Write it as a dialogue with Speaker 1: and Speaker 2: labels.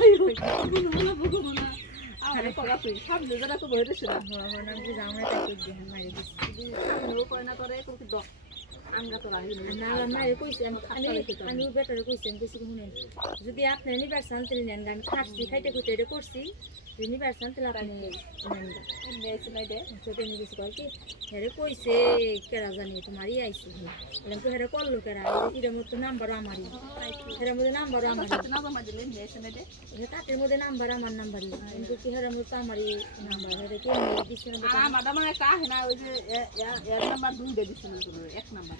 Speaker 1: ফুৰি চাবি থৈছোঁ যাওঁ মাৰি দিনা
Speaker 2: যদি আপনি ইউনিভার্সাল তেল নেন আমি খাটছি খাইতে খুঁজে এটা করছি ইউনিভার্সাল তেল আপনি নেন কিছু কয় কি হেরে কইছে কেরা জানি তোমারই আইসি এরকম হেরে করলো কেরা ইরে মতো নাম্বার আমারই হেরে মধ্যে নাম্বার আমার
Speaker 1: নাম্বার
Speaker 2: তাতের মধ্যে নাম্বার আমার নাম্বারই কিন্তু কি হেরে মতো আমারই নাম্বার হেরে কি
Speaker 1: নাম্বার দুই দিয়ে দিচ্ছে না এক নাম্বার